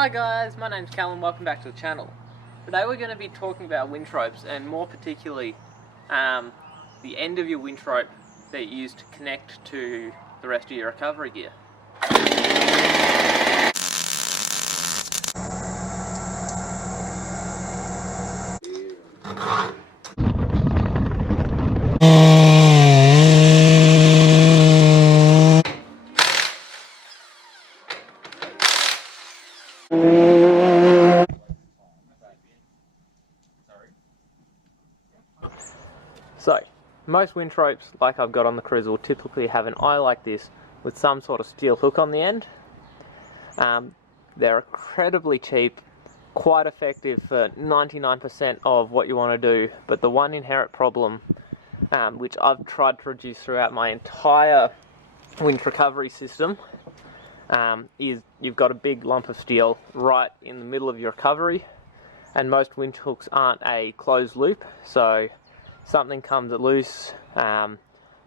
Hi guys, my name's Callum, welcome back to the channel. Today we're going to be talking about winch ropes, and more particularly the end of your winch rope that you use to connect to the rest of your recovery gear. So, most winch ropes, like I've got on the cruiser, will typically have an eye like this with some sort of steel hook on the end. They're incredibly cheap, quite effective for 99% of what you want to do, but the one inherent problem, which I've tried to reduce throughout my entire winch recovery system, is you've got a big lump of steel right in the middle of your recovery, and most winch hooks aren't a closed loop, so something comes loose,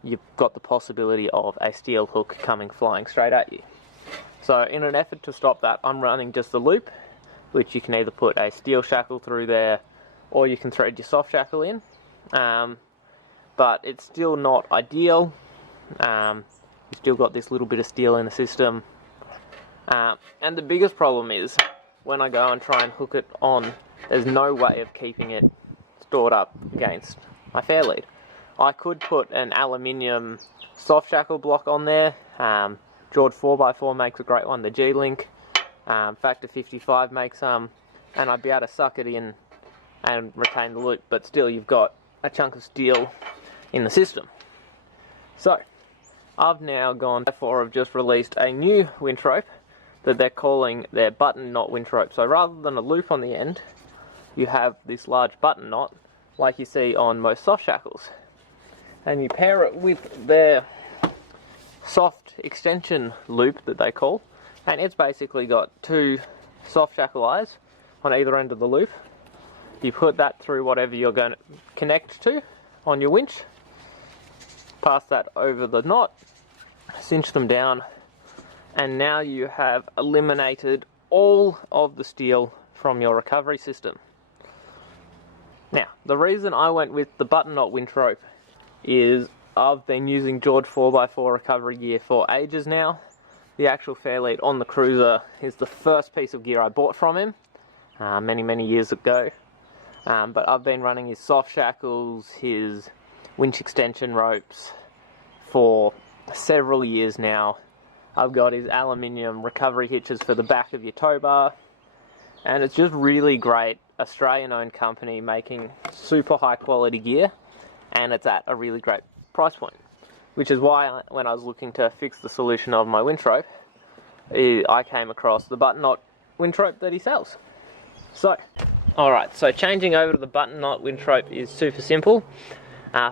you've got the possibility of a steel hook coming flying straight at you. So in an effort to stop that, I'm running just a loop, which you can either put a steel shackle through there or you can thread your soft shackle in, but it's still not ideal. You've still got this little bit of steel in the system, and the biggest problem is when I go and try and hook it on, there's no way of keeping it stored up against my fair lead. I could put an aluminium soft shackle block on there. George 4x4 makes a great one, the G-Link. Factor 55 makes some, and I'd be able to suck it in and retain the loop, but still you've got a chunk of steel in the system. So I've now gone for, I've just released a new winch rope that they're calling their button knot winch rope. So rather than a loop on the end, you have this large button knot like you see on most soft shackles, and you pair it with their soft extension loop that they call, and it's basically got two soft shackle eyes on either end of the loop. You put that through whatever you're going to connect to on your winch, pass that over the knot, cinch them down, and now you have eliminated all of the steel from your recovery system. Now, the reason I went with the button knot winch rope is I've been using George 4x4 recovery gear for ages now. The actual fair lead on the cruiser is the first piece of gear I bought from him many years ago. But I've been running his soft shackles, his winch extension ropes for several years now. I've got his aluminium recovery hitches for the back of your tow bar, and it's just really great Australian-owned company making super high-quality gear, and it's at a really great price point. Which is why, when I was looking to fix the solution of my winch rope, I came across the button knot winch rope that he sells. So, alright, so changing over to the button knot winch rope is super simple.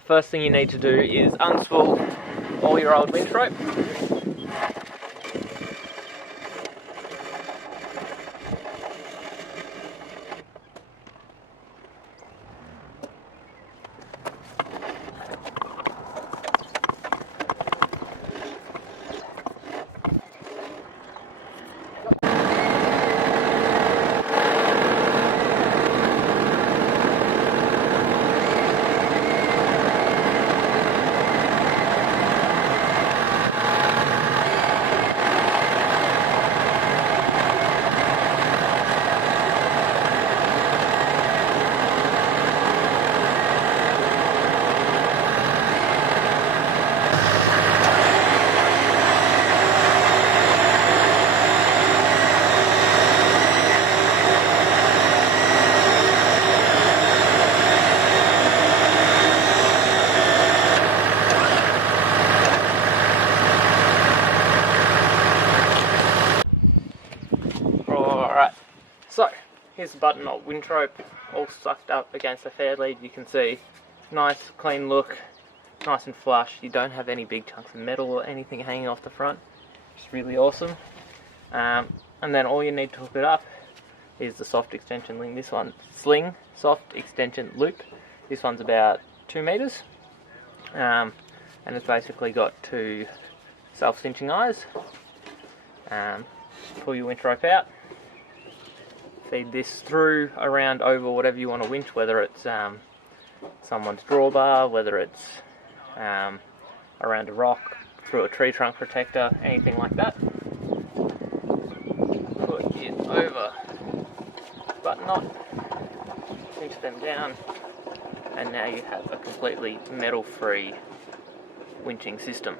First thing you need to do is unspool all your old winch rope. Alright, so here's the button knot winch rope all stuffed up against the fair lead. You can see nice clean look, nice and flush. You don't have any big chunks of metal or anything hanging off the front. It's really awesome. And then all you need to hook it up is the soft extension link. This one, sling soft extension loop. This one's about 2 meters, and it's basically got two self-cinching eyes. Pull your winch rope out, feed this through, around, over, whatever you want to winch, whether it's someone's drawbar, whether it's around a rock, through a tree trunk protector, anything like that. Put it over, button knot, pinch them down, and now you have a completely metal-free winching system,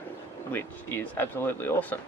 which is absolutely awesome.